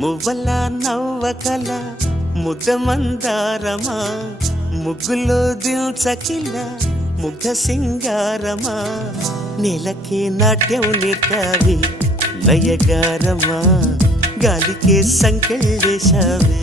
మువ్వల నవ్వకల ముద్ద మందారమా ముగ్గులో దిల్చకిల ముగ్ధ సింగారమా నేలకే నాట్యం నేర్పావి నయగారమా గాలికే సంకెళ్ళేశావే